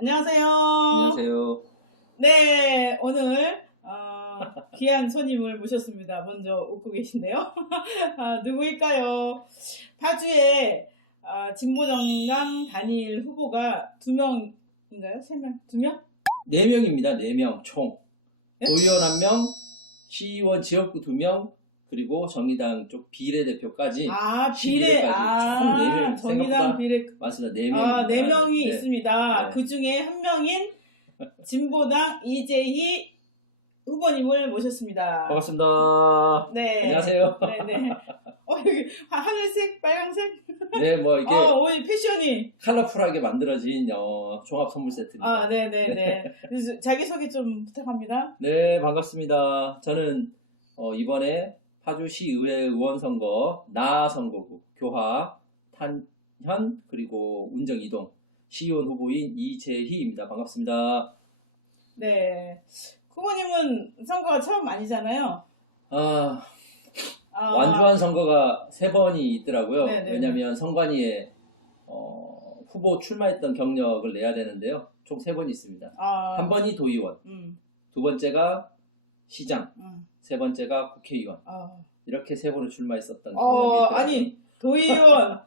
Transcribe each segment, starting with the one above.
안녕하세요. 안녕하세요. 네, 오늘 귀한 손님을 모셨습니다. 먼저 웃고 계신데요. 누구일까요? 파주에 진보정당 단일 후보가 2명인가요? 3명? 2명? 4명입니다. 4명 총. 네? 도의원 1명, 시의원 지역구 2명, 그리고 정의당 쪽 비례대표까지. 비례. 총 4명. 정의당 비례. 맞습니다. 4명입니다. 4명이 네. 있습니다. 네. 그 중에 한 명인 진보당 이재희 후보님을 모셨습니다. 반갑습니다. 네. 안녕하세요. 네네. 여기 하늘색, 빨강색? 네, 뭐 이게 오늘 패션이. 컬러풀하게 만들어진 종합 선물 세트입니다. 네네네. 그래서 자기소개 좀 부탁합니다. 네, 반갑습니다. 저는 이번에 파주시의회 의원 선거 나 선거구 교화, 탄현, 그리고 운정 이동 시의원 후보인 이재희입니다. 반갑습니다. 네. 후보님은 선거가 처음 아니잖아요. 완주한 선거가 3번이 있더라고요. 네네네. 왜냐하면 선관위에 후보 출마했던 경력을 내야 되는데요. 총 3번이 있습니다. 한 번이 도의원, 2번째가 시장, 3번째가 국회의원. 이렇게 3번을 출마했었던 경험이 있더라고요. 아니, 도의원,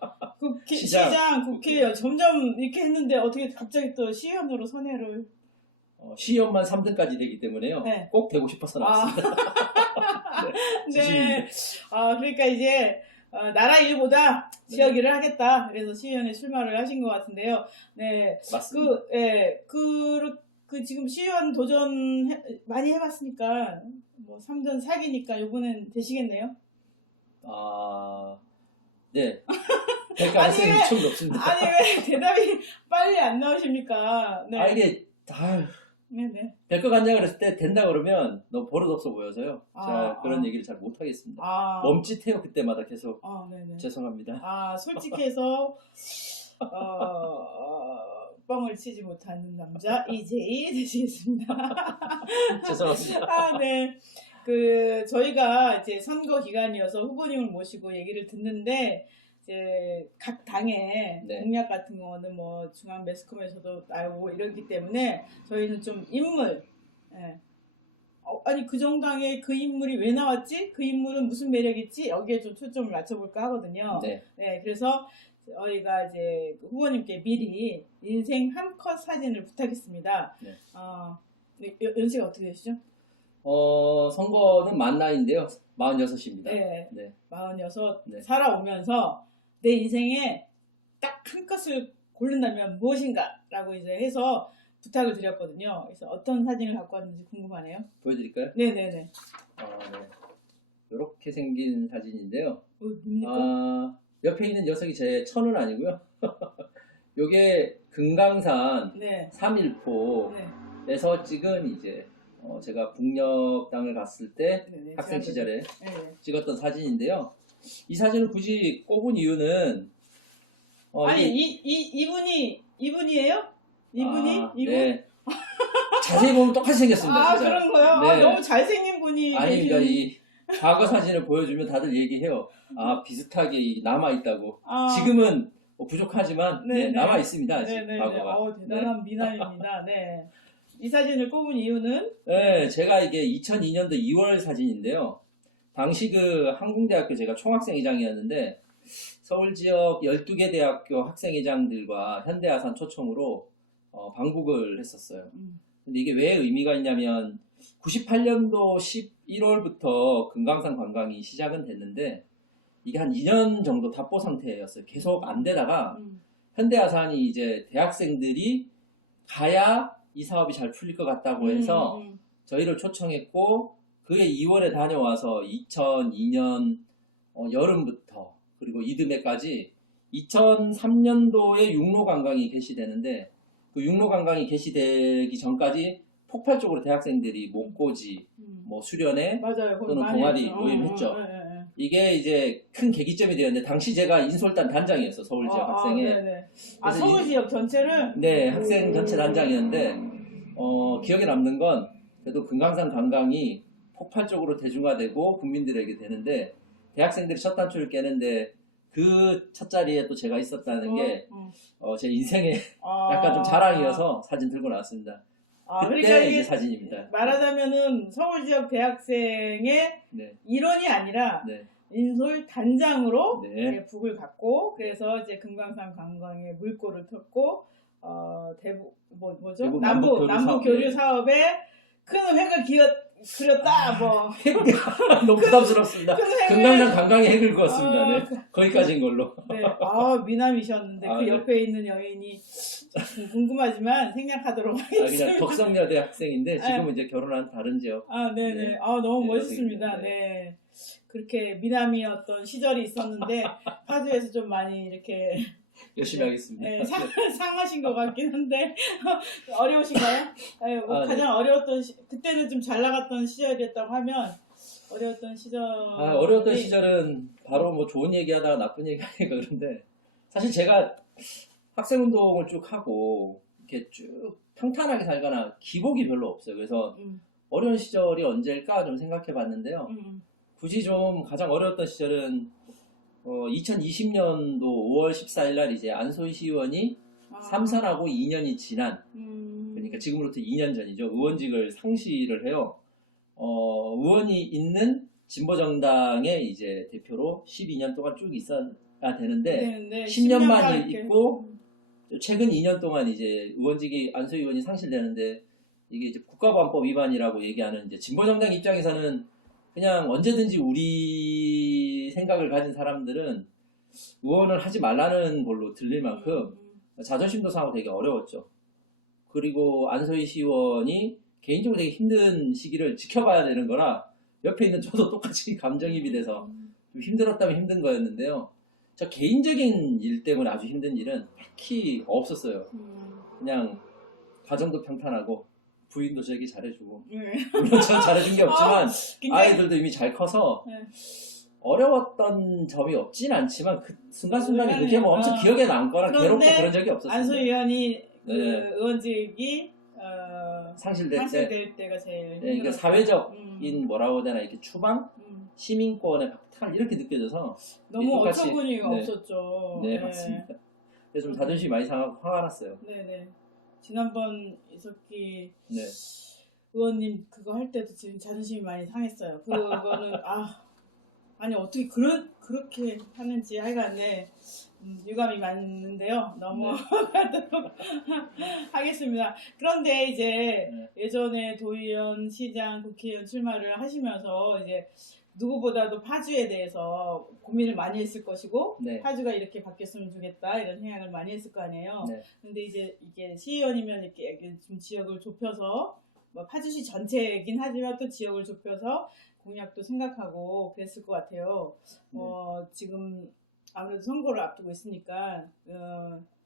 시장, 국회의원. 국회의원 점점 이렇게 했는데 어떻게 갑자기 또 시의원으로 선회를. 시의원만 3등까지 되기 때문에요. 네. 꼭 되고 싶어서 나왔습니다. 네. 그러니까 이제 나라 일보다 지역 일을 하겠다. 그래서 시의원에 출마를 하신 것 같은데요. 네. 맞습니다. 그 지금 시의원 도전 많이 해봤으니까 뭐 3전 4기니까 이번엔 되시겠네요. 네. 될 가능성이 엄청 높습니다. 아니 왜 대답이 빨리 안 나오십니까? 네. 이게 네네. 될 것 같냐 그랬을 때 된다 그러면 너무 버릇없어 보여서요. 제가 그런 얘기를 잘 못하겠습니다. 멈칫해요 그때마다 계속. 네네. 죄송합니다. 솔직해서 뻥을 치지 못하는 남자 이재희 되시겠습니다. 죄송합니다. 네. 저희가 이제 선거 기간이어서 후보님을 모시고 얘기를 듣는데 이제 각 당의 네. 공약 같은 거는 뭐 중앙 매스컴에서도 나오고 이러기 때문에 저희는 좀 인물, 아니 그 정당에 그 인물이 왜 나왔지? 그 인물은 무슨 매력이 있지? 여기에 좀 초점을 맞춰볼까 하거든요. 네. 그래서 저희가 이제 후보님께 미리 인생 한 컷 사진을 부탁했습니다. 네. 연세가 어떻게 되시죠? 선거는 만 나이인데요. 46입니다. 네. 46. 네. 살아오면서 내 인생에 딱 한 컷을 고른다면 무엇인가라고 이제 해서 부탁을 드렸거든요. 그래서 어떤 사진을 갖고 왔는지 궁금하네요. 보여드릴까요? 네네네. 네. 이렇게 생긴 사진인데요. 뭡니까? 옆에 있는 녀석이 제 천은 아니고요. 요게 금강산 네. 3.1포에서 찍은 이제 제가 북녘땅을 갔을 때 네네. 학생 시절에 네네. 찍었던 사진인데요. 이 사진을 굳이 꼽은 이유는 이분이에요? 이분? 네. 자세히 보면 똑같이 생겼습니다. 진짜. 그런 거요? 네. 너무 잘생긴 분이. 그러니까 이 과거 사진을 보여주면 다들 얘기해요. 비슷하게 남아있다고. 지금은 부족하지만 남아있습니다. 아직 과거가. 대단한 미남입니다. 네. 이 사진을 꼽은 이유는? 네, 제가 이게 2002년도 2월 사진인데요. 당시 항공대학교 제가 총학생회장이었는데 서울 지역 12개 대학교 학생회장들과 현대아산 초청으로 방북을 했었어요. 근데 이게 왜 의미가 있냐면 98년도 11월부터 금강산 관광이 시작은 됐는데 이게 한 2년 정도 답보 상태였어요. 계속 안 되다가 현대아산이 이제 대학생들이 가야 이 사업이 잘 풀릴 것 같다고 해서 저희를 초청했고 그해 2월에 다녀와서 2002년 여름부터 그리고 이듬해까지 2003년도에 육로관광이 개시되는데 그 육로관광이 개시되기 전까지 폭발적으로 대학생들이 목고지, 수련회 또는 동아리 모임했죠. 이게 이제 큰 계기점이 되었는데 당시 제가 인솔단 단장이었어요. 서울 지역 학생회. 서울 지역 전체를? 네, 학생 전체 단장이었는데 기억에 남는 건 그래도 금강산 관광이 폭발적으로 대중화되고 국민들에게 되는데 대학생들이 첫 단추를 깨는데 그 첫 자리에 또 제가 있었다는 게 제 인생의 아, 약간 좀 자랑이어서 사진 들고 나왔습니다. 아, 그때 그러니까 이제 이게 사진입니다. 말하자면은 서울 지역 대학생의 네, 일원이 아니라 네, 인솔 단장으로 네. 이제 북을 갖고 그래서 이제 금강산 관광에 물꼬를 텄고 뭐죠? 대북 남북 남북 교류 교류 사업에 큰 획을 그렸다 뭐 너무 부담스럽습니다. 큰 획을 금강산 관광에 핵을 그었습니다. 네. 그- 거기까지인 걸로. 네. 아, 미남이셨는데 아, 그 네. 옆에 있는 여인이 좀 궁금하지만 생략하도록 그냥 하겠습니다. 덕성여대 학생인데 지금은 이제 결혼한 다른 지역. 아, 네네. 네. 아, 너무 네, 멋있습니다. 네. 네. 그렇게 미남이었던 시절이 있었는데 파주에서 좀 많이 이렇게 열심히 네. 하겠습니다. 네, 상하신 것 같긴 한데 어려우신가요? 네, 뭐 아, 가장 어려웠던 그때는 좀 잘 나갔던 시절이었다고 하면 어려웠던 시절. 어려웠던 시절은 바로 뭐 좋은 얘기하다가 나쁜 얘기하니까 그런데 사실 제가 학생운동을 쭉 하고 이렇게 쭉 평탄하게 살거나 기복이 별로 없어요. 그래서 어려운 시절이 언제일까 좀 생각해 봤는데요. 굳이 좀 가장 어려웠던 시절은 2020년도 5월 14일 날 이제 안소희 시의원이 삼선하고 2년이 지난 그러니까 지금으로부터 2년 전이죠. 의원직을 상실을 해요. 의원이 있는 진보정당의 이제 대표로 12년 동안 쭉 있어야 되는데 10년 만이 있고 최근 2년 동안 이제 의원직이 안소희 의원이 상실되는데 이게 이제 국가보안법 위반이라고 얘기하는 이제 진보정당 입장에서는 그냥 언제든지 우리 생각을 가진 사람들은 의원을 하지 말라는 걸로 들릴 만큼 자존심도 상하고 되게 어려웠죠. 그리고 안소희 시의원이 개인적으로 되게 힘든 시기를 지켜봐야 되는 거라 옆에 있는 저도 똑같이 감정이입이 돼서 좀 힘들었다면 힘든 거였는데요. 저 개인적인 일 때문에 아주 힘든 일은 딱히 없었어요. 그냥 가정도 평탄하고 부인도 저에게 잘해주고 물론 전 잘해준 게 없지만 아이들도 이미 잘 커서 어려웠던 점이 없진 않지만 그 순간순간에 그게 뭐 엄청 기억에 남거나 괴롭고 그런 적이 없었어요. 안소희 의원이 그 네. 의원직이 상실될 때가 제일 네, 그러니까 사회적인 뭐라고 해야 되나 이렇게 추방, 시민권의 박탈 이렇게 느껴져서 너무 똑같이, 어처구니가 네. 없었죠. 네, 맞습니다. 그래서 좀 자존심이 많이 상하고 화가 났어요. 네네. 지난번 이석기 네. 의원님 그거 할 때도 지금 자존심이 많이 상했어요. 그거는 아니 어떻게 그렇게 하는지 하여간 네. 유감이 많은데요. 넘어가도록 하겠습니다. 그런데 이제 예전에 도의원, 시장, 국회의원 출마를 하시면서 이제 누구보다도 파주에 대해서 고민을 많이 했을 것이고 네. 파주가 이렇게 바뀌었으면 좋겠다 이런 생각을 많이 했을 거 아니에요. 네. 근데 이제 이게 시의원이면 이렇게 좀 지역을 좁혀서 뭐 파주시 전체이긴 하지만 또 지역을 좁혀서 공약도 생각하고 그랬을 것 같아요. 지금 아무래도 선거를 앞두고 있으니까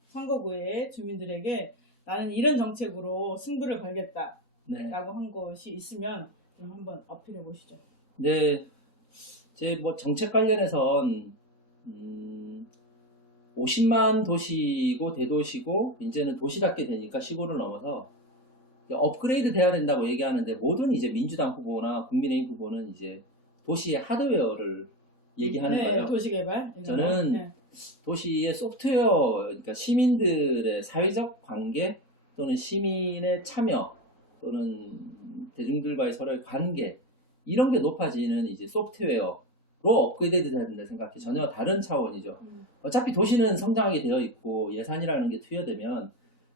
선거구의 주민들에게 나는 이런 정책으로 승부를 걸겠다라고 네. 한 것이 있으면 좀 한번 어필해 보시죠. 네, 제 뭐 정책 관련해선 50만 도시고 대도시고 이제는 도시답게 되니까 시골을 넘어서 업그레이드 돼야 된다고 얘기하는데 모든 이제 민주당 후보나 국민의힘 후보는 이제 도시의 하드웨어를 얘기하는 거예요. 도시개발. 저는 도시의 소프트웨어, 그러니까 시민들의 사회적 관계 또는 시민의 참여 또는 대중들과의 서로의 관계 이런 게 높아지는 이제 소프트웨어로 업그레이드 돼야 된다 생각해. 전혀 다른 차원이죠. 어차피 도시는 성장하게 되어 있고 예산이라는 게 투여되면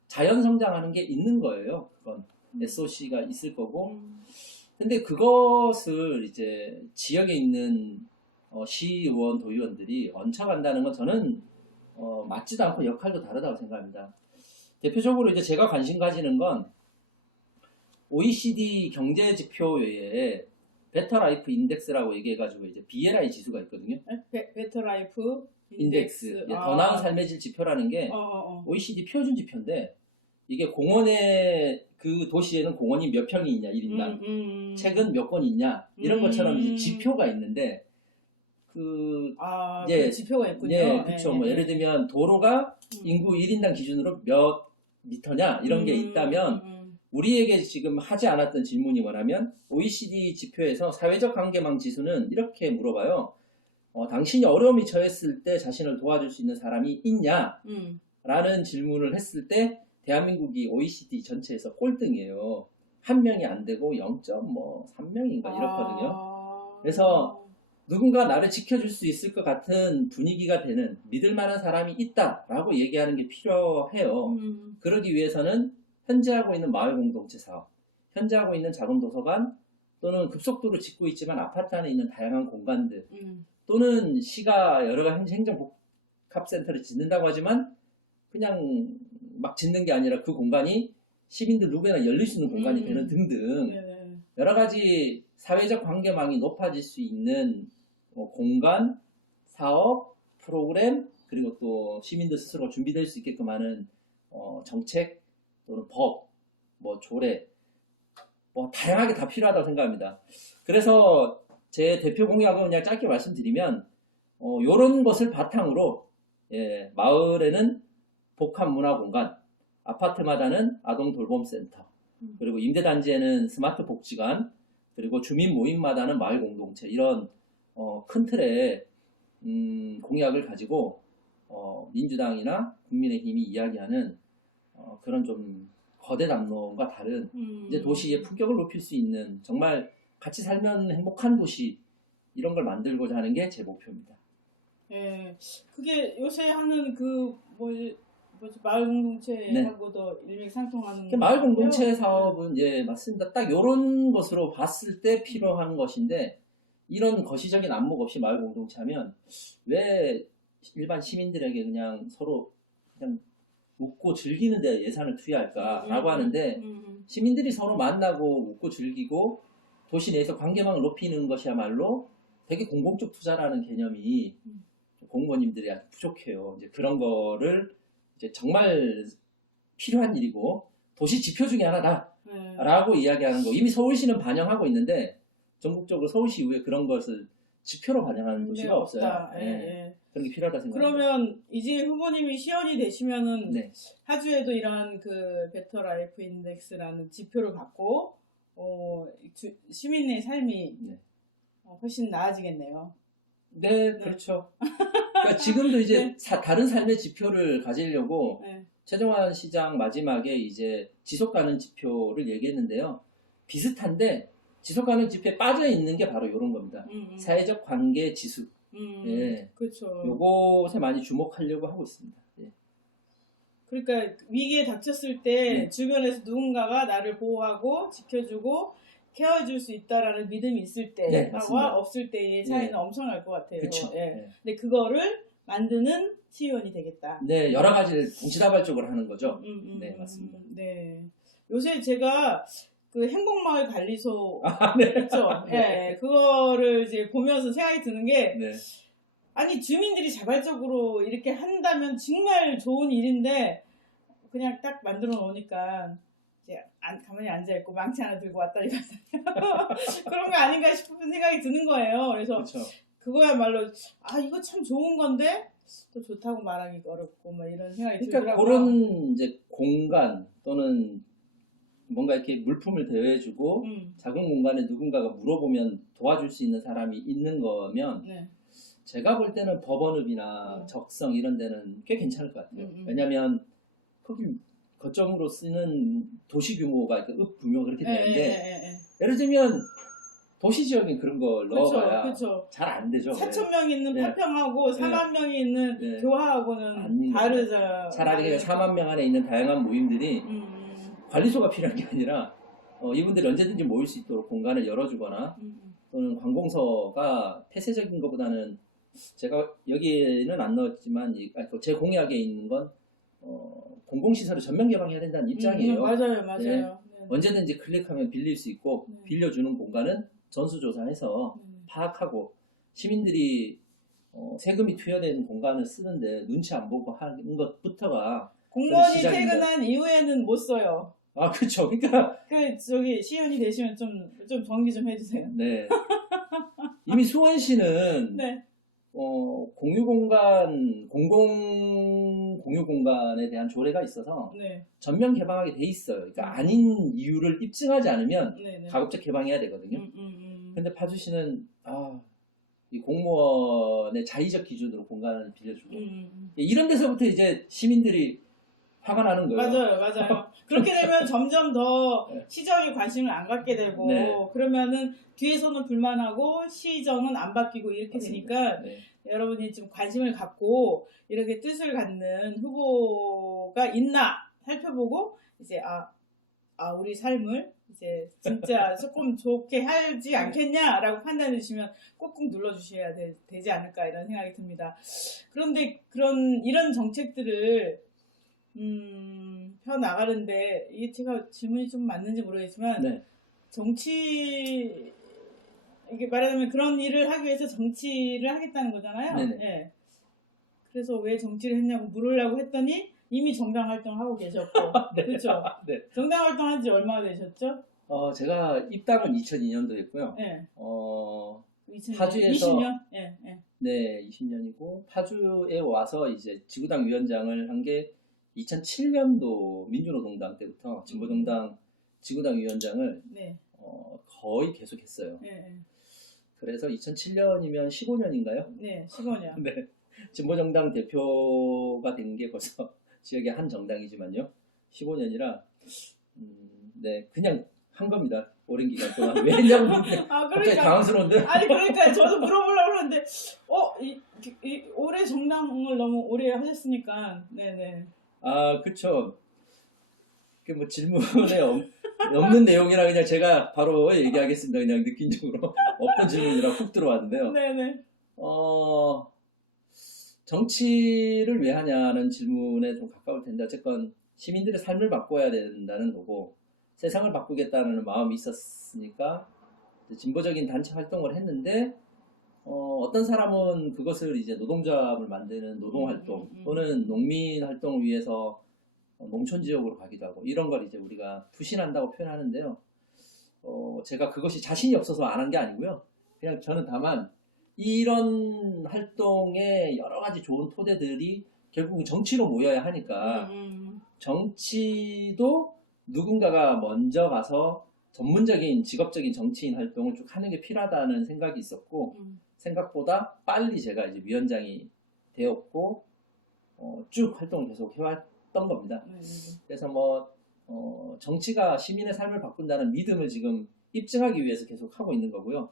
자연 성장하는 게 있는 거예요. 그건 SOC가 있을 거고. 근데 그것을 이제 지역에 있는 시의원, 도의원들이 얹혀간다는 건 저는 맞지도 않고 역할도 다르다고 생각합니다. 대표적으로 이제 제가 관심 가지는 건 OECD 경제 지표 외에 베터 라이프 인덱스라고 얘기해가지고 이제 BLI 지수가 있거든요. 베터 라이프 인덱스. 더 나은 삶의 질 지표라는 게 OECD 표준 지표인데 이게 공원에 그 도시에는 공원이 몇 평이 있냐 1인당 책은 몇 권 있냐 이런 것처럼 이제 지표가 있는데 그 지표가 있군요. 예, 그렇죠. 뭐 예를 들면 도로가 인구 1인당 기준으로 몇 미터냐 이런 게 있다면 우리에게 지금 하지 않았던 질문이 뭐냐면 OECD 지표에서 사회적 관계망 지수는 이렇게 물어봐요. 당신이 어려움이 처했을 때 자신을 도와줄 수 있는 사람이 있냐? 음. 라는 질문을 했을 때 대한민국이 OECD 전체에서 꼴등이에요. 한 명이 안 되고 0.3명인가 이렇거든요. 그래서 누군가 나를 지켜줄 수 있을 것 같은 분위기가 되는 믿을 만한 사람이 있다라고 얘기하는 게 필요해요. 그러기 위해서는 현재 하고 있는 마을 공동체 사업, 현재 하고 있는 작은 도서관 또는 급속도로 짓고 있지만 아파트 안에 있는 다양한 공간들 또는 시가 여러 가지 행정복합센터를 짓는다고 하지만 그냥 막 짓는 게 아니라 그 공간이 시민들 누구나 열릴 수 있는 공간이 되는 등등 네네. 여러 가지 사회적 관계망이 높아질 수 있는 공간, 사업, 프로그램 그리고 또 시민들 스스로 준비될 수 있게끔 하는 정책 또는 법, 조례 다양하게 다 필요하다고 생각합니다. 그래서 제 대표 공약은 그냥 짧게 말씀드리면 이런 것을 바탕으로 마을에는 복합문화공간, 아파트마다는 아동돌봄센터, 그리고 임대단지에는 스마트 복지관, 그리고 주민 모임마다는 마을 공동체 이런 큰 틀의 공약을 가지고 민주당이나 국민의힘이 이야기하는 그런 좀 거대 담론과 다른 이제 도시의 품격을 높일 수 있는 정말 같이 살면 행복한 도시 이런 걸 만들고자 하는 게 제 목표입니다. 예, 그게 요새 하는 그 뭐지 마을 공동체하고도 일맥상통하는 마을 거고요. 공동체 사업은 맞습니다. 딱 이런 것으로 봤을 때 필요한 것인데 이런 거시적인 안목 없이 마을 공동체 하면 왜 일반 시민들에게 그냥 서로 그냥 웃고 즐기는 데 예산을 투여할까라고 하는데 시민들이 서로 만나고 웃고 즐기고 도시 내에서 관계망을 높이는 것이야말로 되게 공공적 투자라는 개념이 공무원님들이 아주 부족해요. 이제 그런 거를 이제 정말 필요한 일이고 도시 지표 중에 하나다라고 이야기하는 거. 이미 서울시는 반영하고 있는데 전국적으로 서울시 이후에 그런 것을 지표로 반영하는 도시가 없어요. 그런 게 필요하다 생각합니다. 그러면 이제 후보님이 시연이 되시면은 하주에도 이런 그 베터 라이프 인덱스라는 지표를 갖고 시민의 삶이 훨씬 나아지겠네요. 네, 그렇죠. 그러니까 지금도 이제 다른 삶의 지표를 가지려고 최종환 시장 마지막에 이제 지속가능 지표를 얘기했는데요. 비슷한데 지속가능 지표에 빠져 있는 게 바로 이런 겁니다. 사회적 관계 지수. 그렇죠. 요것에 많이 주목하려고 하고 있습니다. 그러니까 위기에 닥쳤을 때 주변에서 누군가가 나를 보호하고 지켜주고 케어해줄 수 있다라는 믿음이 있을 때와 없을 때의 차이는 엄청날 것 같아요. 그렇죠. 근데 그거를 만드는 시의원이 되겠다. 네, 여러 가지를 동시다발적으로 하는 거죠. 네, 맞습니다. 네, 요새 제가 그 행복마을 관리소 네. 있죠. 그거를 이제 보면서 생각이 드는 게 아니 주민들이 자발적으로 이렇게 한다면 정말 좋은 일인데 그냥 딱 만들어 놓으니까 이제 가만히 앉아 있고 망치 하나 들고 왔다리 갔다리 그런 거 아닌가 싶은 생각이 드는 거예요. 그래서 그거야말로 이거 참 좋은 건데 또 좋다고 말하기 어렵고 뭐 이런 생각이 들더라고요. 그런 이제 공간 또는 뭔가 이렇게 물품을 대여해주고 작은 공간에 누군가가 물어보면 도와줄 수 있는 사람이 있는 거면 제가 볼 때는 법원읍이나 적성 이런 데는 꽤 괜찮을 것 같아요. 왜냐하면 거기 거점으로 쓰는 도시 규모가 읍 규모가 그렇게 되는데 예를 들면 도시 지역엔 그런 걸 넣어봐야 잘 안 되죠. 4,000명 있는 파평하고 4만 명이 있는 교화하고는 다르죠. 차라리 4만 명 안에 있는 다양한 모임들이 관리소가 필요한 게 아니라 이분들이 언제든지 모일 수 있도록 공간을 열어주거나 또는 관공서가 폐쇄적인 것보다는 제가 여기에는 안 넣었지만 제 공약에 있는 건 공공시설을 전면 개방해야 된다는 입장이에요. 맞아요. 언제든지 클릭하면 빌릴 수 있고 빌려주는 공간은 전수조사해서 파악하고 시민들이 세금이 투여된 공간을 쓰는데 눈치 안 보고 하는 것부터가 공무원이 퇴근한 이후에는 못 써요. 그렇죠. 그러니까 시의원이 되시면 좀 정리 좀 해주세요. 네. 이미 수원시는 공공 공유공간에 대한 조례가 있어서 전면 개방하게 돼 있어요. 그러니까 아닌 이유를 입증하지 않으면 가급적 개방해야 되거든요. 근데 파주시는 이 공무원의 자의적 기준으로 공간을 빌려주고 음. 이런 데서부터 이제 시민들이 화가 나는 거예요. 맞아요, 맞아요. 그렇게 되면 점점 더 네. 시정에 관심을 안 갖게 되고, 네. 그러면은 뒤에서는 불만하고 시정은 안 바뀌고 이렇게 맞습니다. 되니까 네. 여러분이 좀 관심을 갖고 이렇게 뜻을 갖는 후보가 있나 살펴보고 이제 우리 삶을 이제 진짜 조금 좋게 하지 않겠냐라고 판단해 주시면 꾹꾹 눌러주셔야 되지 않을까 이런 생각이 듭니다. 그런데 이런 정책들을 펴 나가는데 이게 제가 질문이 좀 맞는지 모르겠지만 네. 정치 이게 말하자면 그런 일을 하기 위해서 정치를 하겠다는 거잖아요. 네네. 네. 그래서 왜 정치를 했냐고 물으려고 했더니 이미 정당 활동하고 계셨고 네. 그렇죠. 네. 정당 활동한 지 얼마나 되셨죠? 제가 입당은 2002년도 했고요. 네. 파주에서 20년? 네. 네. 네, 20년이고 파주에 와서 이제 지구당 위원장을 한 게 2007년도 민주노동당 때부터 진보정당 지구당 위원장을 네. 거의 계속했어요. 네. 그래서 2007년이면 15년인가요? 네. 15년. 네. 진보정당 대표가 된 게 벌써 지역의 한 정당이지만요. 15년이라 네, 그냥 한 겁니다. 오랜 기간 동안. 왜 했냐고 물으면 갑자기 당황스러운데. 아니 그러니까 저도 물어보려고 그러는데 올해 정당을 너무 오래 하셨으니까 네네. 그쵸. 그 뭐 질문에 없는 내용이라 그냥 제가 바로 얘기하겠습니다. 그냥 느낌적으로 없던 질문이라 훅 들어왔는데요. 네네. 정치를 왜 하냐는 질문에 좀 가까울 텐데 어쨌건 시민들의 삶을 바꿔야 된다는 거고 세상을 바꾸겠다는 마음이 있었으니까 진보적인 단체 활동을 했는데 어떤 사람은 그것을 이제 노동조합을 만드는 노동활동 또는 농민 활동을 위해서 농촌 지역으로 가기도 하고 이런 걸 이제 우리가 투신한다고 표현하는데요. 제가 그것이 자신이 없어서 안 한 게 아니고요. 그냥 저는 다만 이런 활동에 여러 가지 좋은 토대들이 결국은 정치로 모여야 하니까 정치도 누군가가 먼저 가서 전문적인 직업적인 정치인 활동을 쭉 하는 게 필요하다는 생각이 있었고 생각보다 빨리 제가 이제 위원장이 되었고 쭉 활동을 계속 해왔던 겁니다. 그래서 정치가 시민의 삶을 바꾼다는 믿음을 지금 입증하기 위해서 계속 하고 있는 거고요.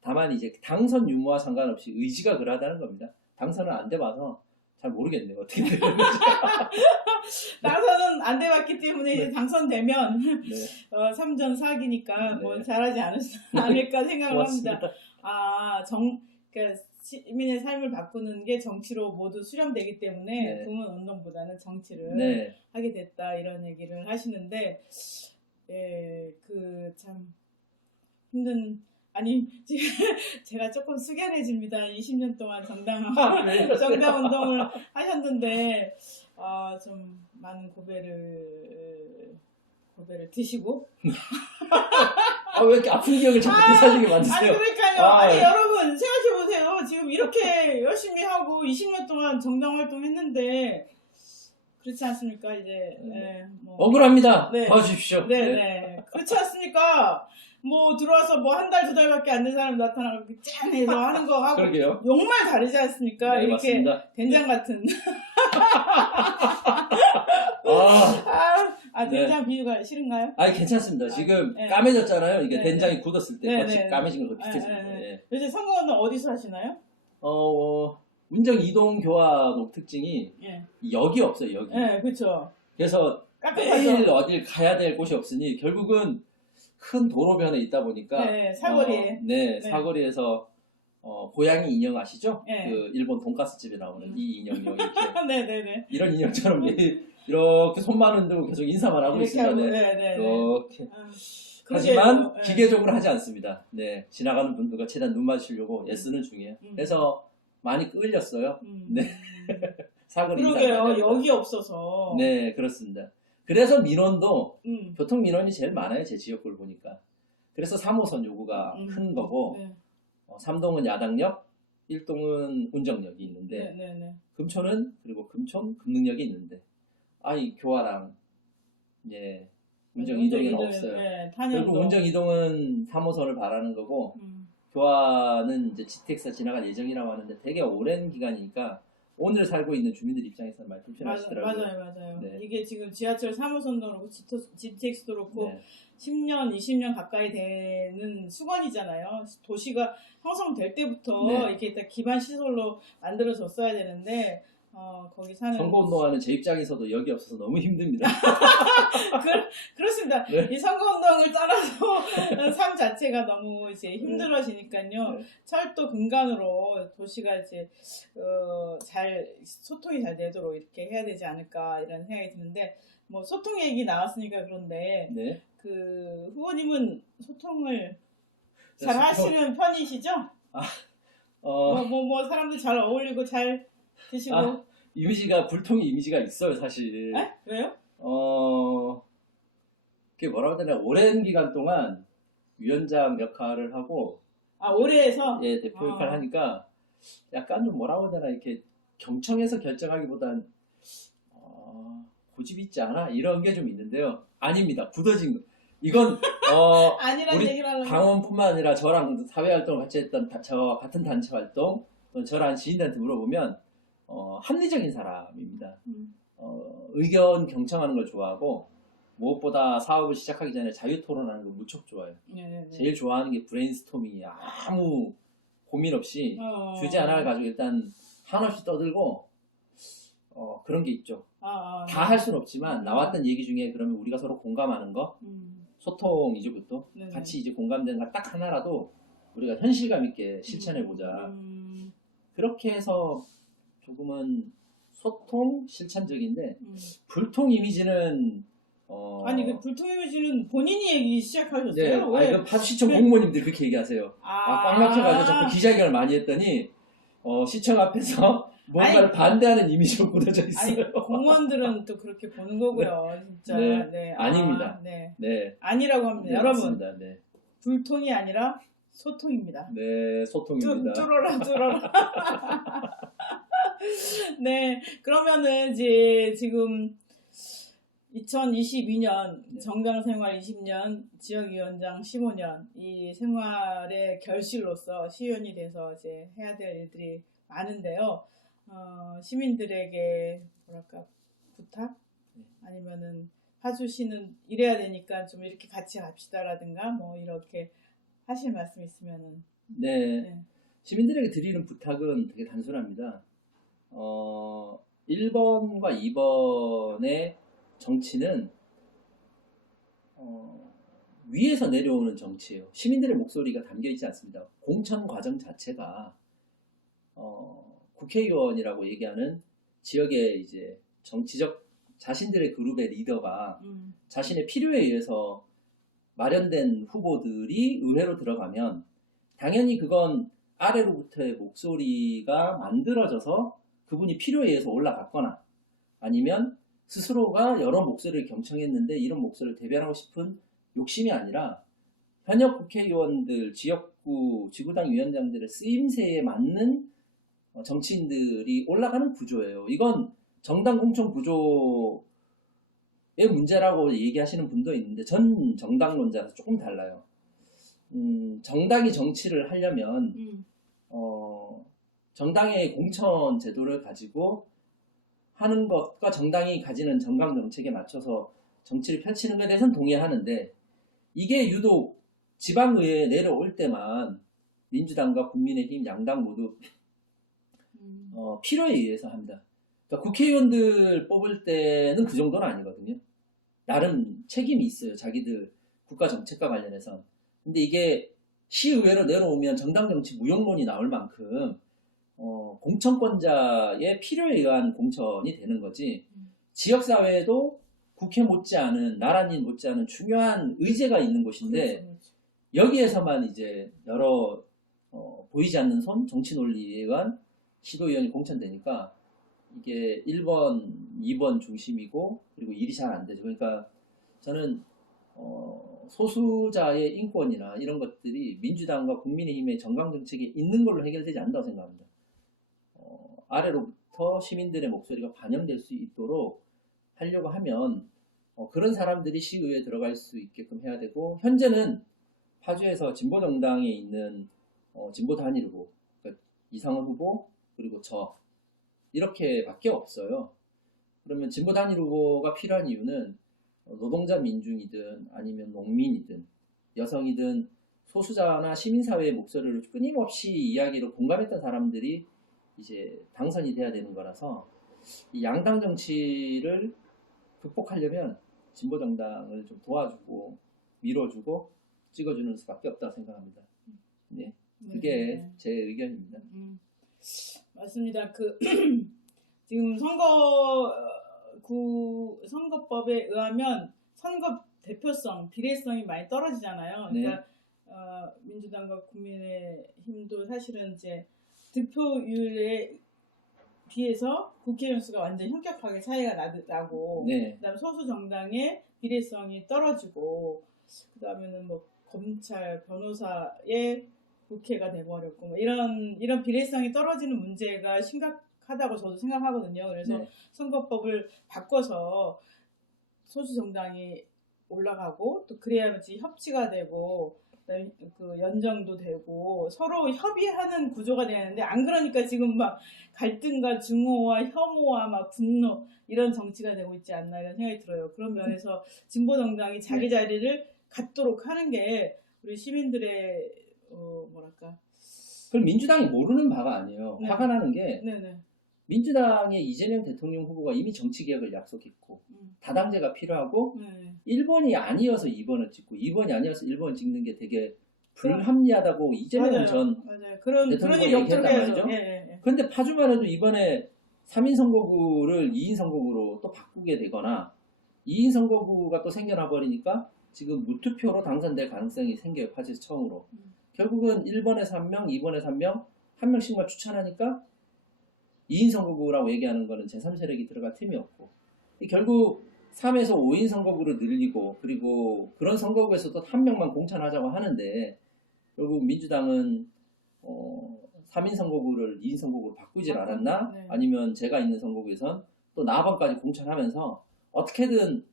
다만 이제 당선 유무와 상관없이 의지가 그러하다는 겁니다. 당선은 안 돼봐서 잘 모르겠네요. 어떻게 되는지. 당선은 안 돼봤기 때문에 이제 당선되면 네. 3전 4기니까 네. 뭐 잘하지 않을까 생각을 고맙습니다. 합니다. 그러니까 시민의 삶을 바꾸는 게 정치로 모두 수렴되기 때문에 네. 국민운동보다는 정치를 네. 하게 됐다 이런 얘기를 하시는데 그 참 힘든 제가 조금 숙연해집니다. 20년 동안 정당 운동을 하셨는데 좀 많은 고배를 드시고 왜 이렇게 아픈 기억을 자꾸 되살리게 만드세요? 그러니까요. 여러분 생각해보세요. 지금 이렇게 열심히 하고 20년 동안 정당 활동했는데 그렇지 않습니까? 이제 억울합니다. 네. 봐주십시오. 네. 그렇지 않습니까? 들어와서 한 달, 2달밖에 안 된 사람 나타나고 짠 해서 하는 거 하고 그러게요. 정말 다르지 않습니까? 네, 이렇게 맞습니다. 된장 같은 된장 비유가 싫은가요? 아니 괜찮습니다. 지금 네. 까매졌잖아요. 이게 네. 된장이 굳었을 때 네, 겉이 네. 까매진 거 비슷해집니다. 네. 요새 선거는 어디서 하시나요? 운정 이동 교화로 특징이 역이 없어요. 역이. 네, 그렇죠. 그래서 깝깝하죠. 매일 어딜 가야 될 곳이 없으니 결국은 큰 도로변에 있다 보니까 사거리에 사거리에서 고양이 인형 아시죠? 네. 그 일본 돈가스 집에 나오는 이 인형용 이렇게 네네네. 이런 인형처럼 이렇게 손만 흔들고 계속 인사만 하고 있습니다. 이렇게. 하지만 기계적으로 하지 않습니다. 네, 지나가는 분들과 최대한 눈 마주치려고 애쓰는 중이에요. 그래서 많이 끌렸어요. 네. 사거리 그러게요. 역이 없어서. 네, 그렇습니다. 그래서 민원도 교통 민원이 제일 많아요. 제 지역구를 보니까. 그래서 3호선 요구가 큰 거고 3동은 야당역, 1동은 운정역이 있는데 금촌은 그리고 금촌 금능역이 있는데 이 교화랑 운정 이동은 없어요. 결국 운정 이동은 3호선을 바라는 거고 교화는 이제 GTX가 지나갈 예정이라고 하는데 되게 오랜 기간이니까 오늘 살고 있는 주민들 입장에서는 많이 불편하시더라고요. 맞아요. 네. 이게 지금 지하철 3호선도 그렇고 GTX도 그렇고 네. 10년, 20년 가까이 되는 수건이잖아요. 도시가 형성될 때부터 네. 이렇게 딱 기반 시설로 만들어졌어야 되는데 거기 사는 선거운동하는 제 입장에서도 여기 없어서 너무 힘듭니다. 그렇습니다. 네. 이 선거운동을 따라서 삶 자체가 너무 이제 힘들어지니까요. 네. 철도 근간으로 도시가 이제 잘 소통이 잘 되도록 이렇게 해야 되지 않을까 이런 생각이 드는데 뭐 소통 얘기 나왔으니까 그런데 네. 그 후보님은 소통을 네, 잘 소통. 하시는 편이시죠? 뭐 사람들 잘 어울리고 잘 드시고 이미지가 불통의 이미지가 있어요, 사실. 에? 왜요? 그게 뭐라고 해야 되나, 오랜 기간 동안 위원장 역할을 하고, 올해에서 예, 대표 역할을 하니까, 약간 좀 뭐라고 해야 되나, 이렇게 경청해서 결정하기보단, 고집 있지 않아? 이런 게 좀 있는데요. 아닙니다. 굳어진 거. 이건, 아니란 우리 얘기를 하려고 강원뿐만 아니라 저랑 사회활동을 같이 했던 저와 같은 단체 활동, 또는 저랑 지인들한테 물어보면, 합리적인 사람입니다. 의견 경청하는 걸 좋아하고, 무엇보다 사업을 시작하기 전에 자유 토론하는 걸 무척 좋아해요. 네네네. 제일 좋아하는 게 브레인스토밍이야. 아무 고민 없이 주제 하나를 가지고 일단 한없이 떠들고 그런 게 있죠. 다 할 수는 없지만 나왔던 얘기 중에 그러면 우리가 서로 공감하는 거 소통이죠. 그것도 네네. 같이 이제 공감되는 거 딱 하나라도 우리가 현실감 있게 실천해보자. 그렇게 해서 조금은 소통 실천적인데 불통 이미지는 아니 그 불통 이미지는 본인이 얘기 시작하셨어요? 네, 왜? 그 파주시청 공무원님들이 그렇게 얘기하세요. 꽉 막혀가지고 자꾸 기자회견을 많이 했더니 시청 앞에서 뭔가를 반대하는 이미지로 굳어져 있어요. 아니 공무원들은 또 그렇게 보는 거고요, 진짜. 네. 네. 아닙니다. 네. 네, 아니라고 합니다, 네, 여러분. 맞습니다. 네, 불통이 아니라 소통입니다. 네, 소통입니다. 뚫어라. 네, 그러면은 이제 지금 2022년 네. 정당 생활 20년, 지역위원장 15년 이 생활의 결실로서 시의원이 돼서 이제 해야 될 일들이 많은데요. 시민들에게 뭐랄까 부탁 아니면은 파주시는 이래야 되니까 좀 이렇게 같이 갑시다라든가 뭐 이렇게 하실 말씀 있으면은. 네, 네. 시민들에게 드리는 부탁은 되게 단순합니다. 1번과 2번의 정치는 위에서 내려오는 정치예요. 시민들의 목소리가 담겨 있지 않습니다. 공천 과정 자체가 국회의원이라고 얘기하는 지역의 이제 정치적 자신들의 그룹의 리더가 자신의 필요에 의해서 마련된 후보들이 의회로 들어가면 당연히 그건 아래로부터의 목소리가 만들어져서 그분이 필요에 의해서 올라갔거나 아니면 스스로가 여러 목소리를 경청했는데 이런 목소리를 대변하고 싶은 욕심이 아니라 현역 국회의원들, 지역구, 지구당 위원장들의 쓰임새에 맞는 정치인들이 올라가는 구조예요. 이건 정당 공천 구조의 문제라고 얘기하시는 분도 있는데 전 정당론자라서 조금 달라요. 정당이 정치를 하려면 정당의 공천 제도를 가지고 하는 것과 정당이 가지는 정강 정책에 맞춰서 정치를 펼치는 것에 대해서는 동의하는데 이게 유독 지방의회에 내려올 때만 민주당과 국민의힘 양당 모두 필요에 의해서 합니다. 그러니까 국회의원들 뽑을 때는 그 정도는 아니거든요. 나름 책임이 있어요. 자기들 국가 정책과 관련해서. 근데 이게 시의회로 내려오면 정당 정치 무용론이 나올 만큼 공천권자의 필요에 의한 공천이 되는 거지. 지역사회에도 국회 못지않은 나란히 못지않은 중요한 의제가 있는 곳인데 그렇죠. 여기에서만 이제 여러 보이지 않는 손 정치 논리에 의한 시도의원이 공천되니까 이게 1번, 2번 중심이고 그리고 일이 잘 안 되죠. 그러니까 저는 소수자의 인권이나 이런 것들이 민주당과 국민의힘의 정강 정책에 있는 걸로 해결되지 않는다고 생각합니다. 아래로부터 시민들의 목소리가 반영될 수 있도록 하려고 하면 그런 사람들이 시의회에 들어갈 수 있게끔 해야 되고 현재는 파주에서 진보정당에 있는 진보 단일 후보, 그러니까 이상원 후보 그리고 저 이렇게밖에 없어요. 그러면 진보 단일 후보가 필요한 이유는 노동자 민중이든 아니면 농민이든 여성이든 소수자나 시민사회의 목소리를 끊임없이 이야기로 공감했던 사람들이 이제 당선이 돼야 되는 거라서 이 양당 정치를 극복하려면 진보 정당을 좀 도와주고 밀어주고 찍어주는 수밖에 없다고 생각합니다. 네, 그게 제 의견입니다. 맞습니다. 지금 선거법에 의하면 선거 대표성, 비례성이 많이 떨어지잖아요. 그러니까 민주당과 국민의힘도 사실은 이제 득표율에 비해서 국회의원 수가 완전 현격하게 차이가 나고, 그다음에 소수 정당의 비례성이 떨어지고, 그다음에는 뭐 검찰, 변호사의 국회가 돼버렸고, 뭐 이런 비례성이 떨어지는 문제가 심각하다고 저도 생각하거든요. 그래서 선거법을 바꿔서 소수 정당이 올라가고 또 그래야지 협치가 되고 그 연정도 되고 서로 협의하는 구조가 되는데 안 그러니까 지금 막 갈등과 증오와 혐오와 막 분노 이런 정치가 되고 있지 않나 이런 생각이 들어요. 그런 면에서 진보 정당이 자기 자리를 갖도록 하는 게 우리 시민들의 뭐랄까. 그럼 민주당이 모르는 바가 아니에요. 화가 나는 게 민주당의 이재명 대통령 후보가 이미 정치개혁을 약속했고 다당제가 필요하고 1번이 아니어서 2번을 찍고 2번이 아니어서 1번을 찍는 게 되게 불합리하다고 이재명 전 대통령이 얘기했단 말이죠. 그런데 파주만 해도 이번에 3인 선거구를 2인 선거구로 또 바꾸게 되거나 2인 선거구가 또 생겨나 버리니까 지금 무투표로 당선될 가능성이 생겨요. 파주에서 처음으로. 결국은 1번에서 1명, 2번에서 1명, 한 명씩만 추천하니까 2인 선거구라고 얘기하는 거는 제3세력이 들어갈 틈이 없고 결국 3에서 5인 선거구를 늘리고 그리고 그런 선거구에서도 한 명만 공천하자고 하는데 결국 민주당은 3인 선거구를 2인 선거구로 바꾸질 않았나? 아니면 제가 있는 선거구에선 또 나번까지 공천하면서 어떻게든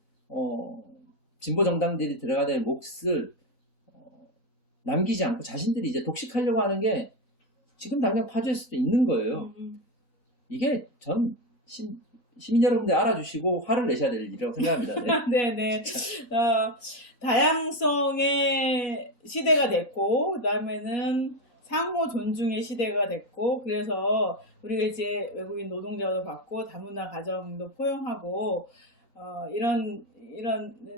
진보 정당들이 들어가야 될 몫을 남기지 않고 자신들이 이제 독식하려고 하는 게 지금 당장 파주에서도 있는 거예요. 이게 전 시민 여러분들 알아주시고 화를 내셔야 될 일이라고 생각합니다. 네네. 다양성의 시대가 됐고, 그다음에는 상호 존중의 시대가 됐고, 그래서 우리가 이제 외국인 노동자도 받고 다문화 가정도 포용하고 이런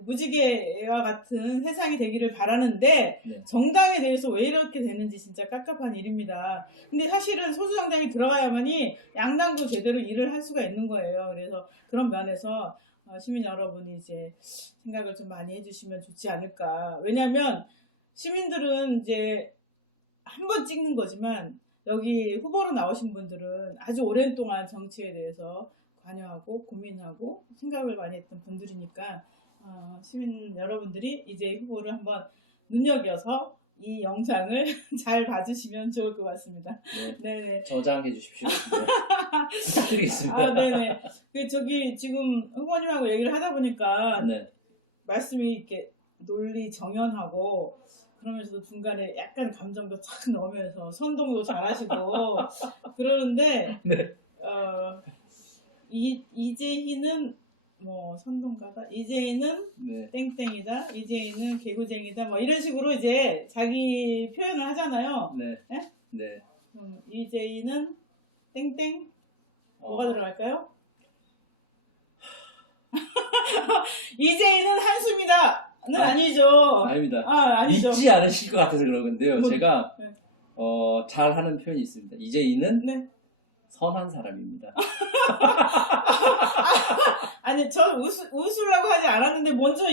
무지개와 같은 세상이 되기를 바라는데 정당에 대해서 왜 이렇게 되는지 진짜 깝깝한 일입니다. 근데 사실은 소수 정당이 들어가야만이 양당도 제대로 일을 할 수가 있는 거예요. 그래서 그런 면에서 시민 여러분이 이제 생각을 좀 많이 해주시면 좋지 않을까. 왜냐하면 시민들은 이제 한 번 찍는 거지만 여기 후보로 나오신 분들은 아주 오랜 동안 정치에 대해서 관여하고 고민하고 생각을 많이 했던 분들이니까 시민 여러분들이 이제 후보를 한번 눈여겨서 이 영상을 잘 봐주시면 좋을 것 같습니다. 네네. 저장해 주십시오. 부탁드리겠습니다. 네네. 저기 지금 후보님하고 얘기를 하다 보니까 말씀이 이렇게 논리 정연하고 그러면서도 중간에 약간 감정도 착 넣으면서 선동도 잘하시고 그러는데 이재희는 뭐 선동가다, 이재희는 땡땡이다, 이재희는 개구쟁이다, 뭐 이런 식으로 이제 자기 표현을 하잖아요. 이재희는 땡땡 뭐가 들어갈까요? 이재희는 한숨이다는 아니죠. 아닙니다. 아니죠. 믿지 않으실 것 같아서 그러는데요. 제가 잘하는 표현이 있습니다. 이재희는 선한 사람입니다. 아니, 저 웃으려고 하지 않았는데 먼저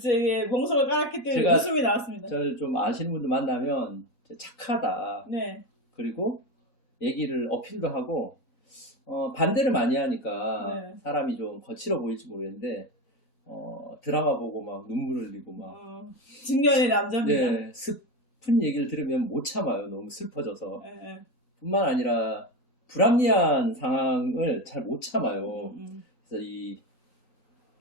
제 멍석을 깔았기 때문에 웃음이 나왔습니다. 저를 좀 아시는 분들 만나면 착하다. 그리고 얘기를 어필도 하고 반대를 많이 하니까 사람이 좀 거칠어 보일지 모르겠는데 드라마 보고 막 눈물 흘리고 막 중년의 남자입니다. 슬픈 얘기를 들으면 못 참아요. 너무 슬퍼져서. 뿐만 아니라 불합리한 상황을 잘 못 참아요. 그래서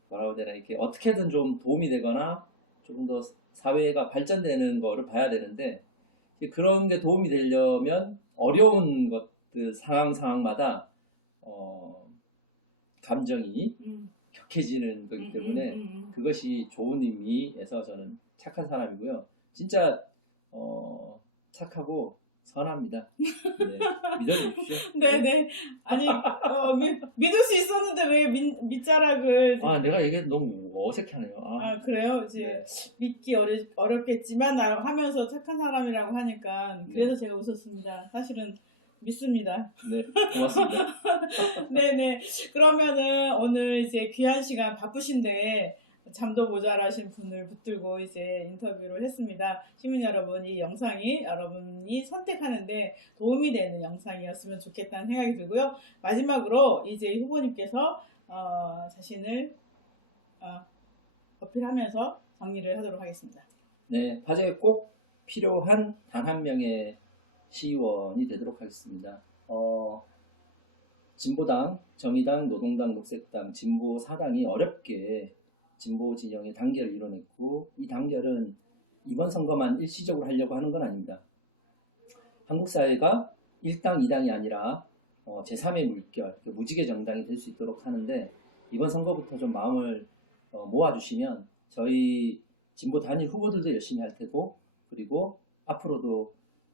뭐라고 해야 되나, 이렇게 어떻게든 좀 도움이 되거나 조금 더 사회가 발전되는 거를 봐야 되는데 그런 게 도움이 되려면 어려운 것들 상황마다 감정이 격해지는 거기 때문에 그것이 좋은 의미에서 저는 착한 사람이고요. 진짜 착하고 선합니다. 네, 믿어주십시오. 네네. 아니, 믿을 수 있었는데 왜 밑자락을. 아, 내가 얘기해도 너무 어색하네요. 아, 그래요? 이제 네. 믿기 어렵겠지만, 하면서 착한 사람이라고 하니까, 그래서 제가 웃었습니다. 사실은 믿습니다. 네, 고맙습니다. 네네. 그러면은 오늘 이제 귀한 시간 바쁘신데, 잠도 모자라신 분을 붙들고 이제 인터뷰를 했습니다. 시민 여러분, 이 영상이 여러분이 선택하는데 도움이 되는 영상이었으면 좋겠다는 생각이 들고요. 마지막으로 이제 후보님께서 자신을 어필하면서 정리를 하도록 하겠습니다. 네, 파주에 꼭 필요한 단 한 명의 시의원이 되도록 하겠습니다. 진보당, 정의당, 노동당, 녹색당, 진보 4당이 어렵게 진보 진영의 단결을 이뤄냈고, 이 단결은 이번 선거만 일시적으로 하려고 하는 건 아닙니다. 한국 사회가 1당, 2당이 아니라 제3의 물결, 무지개 정당이 될 수 있도록 하는데, 이번 선거부터 좀 마음을 모아주시면 저희 진보 단일 후보들도 열심히 할 테고, 그리고 앞으로도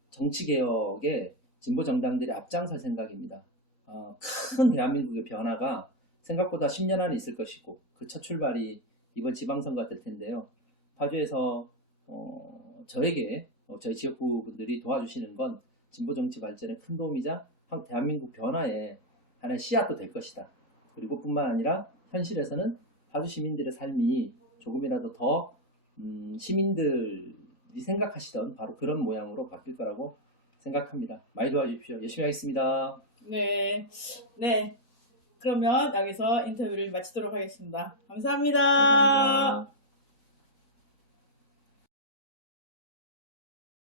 정치개혁에 진보 정당들이 앞장설 생각입니다. 큰 대한민국의 변화가 생각보다 10년 안에 있을 것이고, 그 첫 출발이 이번 지방선거가 될 텐데요. 파주에서 저에게 저희 지역구 분들이 도와주시는 건 진보 정치 발전에 큰 도움이자 대한민국 변화에 하나의 씨앗도 될 것이다. 그리고 뿐만 아니라 현실에서는 파주 시민들의 삶이 조금이라도 더 시민들이 생각하시던 바로 그런 모양으로 바뀔 거라고 생각합니다. 많이 도와주십시오. 열심히 하겠습니다. 네. 네. 그러면 여기서 인터뷰를 마치도록 하겠습니다. 감사합니다. 감사합니다.